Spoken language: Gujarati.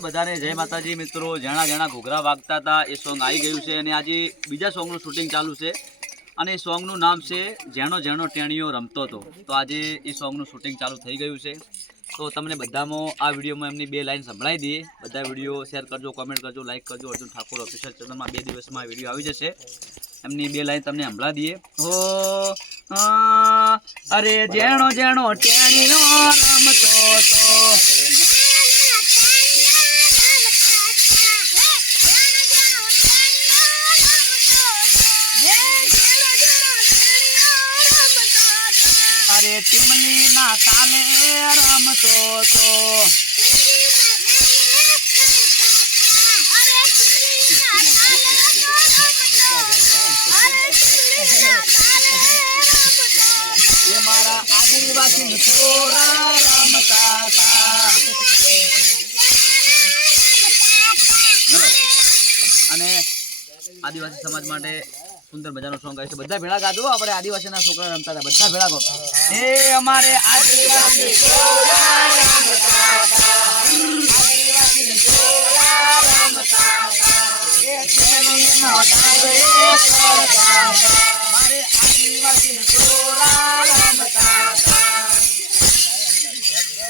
નમસ્કાર બધાને, જય માતાજી મિત્રો। જેણા જેણા ઘોઘરા વાગતા હતા એ સોંગ આવી ગયું છે અને આજે બીજા સોંગનું શૂટિંગ ચાલુ છે અને એ સોંગનું નામ છે જેણો જેણો ટેણીઓ રમતો હતો। તો આજે એ સોંગનું શૂટિંગ ચાલુ થઈ ગયું છે। તો તમને બધામાં આ વિડીયોમાં એમની બે લાઈન સંભળાવી દઈએ। બધા વિડીયો શેર કરજો, કોમેન્ટ કરજો, લાઈક કરજો। અર્જુન ઠાકોર ઓફિશિયલ ચેનલમાં 2 દિવસમાં વિડીયો આવી જશે। એમની બે લાઈન તમને સંભળાવી દઈએ। હો અરે જેણો જેણો ટેણીઓ રમતો તો અરે ટીમલી ના તાલે રમતો તો એ મારા આદિવાસી છોરા રમતા હતા। અને આદિવાસી સમાજ માટે સુંદર મજાનો સોંગ ગાય છે। બધા ભેળા ગાજો, આપણે આદિવાસીના છોકરા રમતા હતા, બધા ભેળા ગો। એ અમારે આદિવાસી છોકરા રમતા હતા, આદિવાસી છોકરા રમતા હતા, એ છેલીનો ડાલે કરતા હતા, મારે આદિવાસી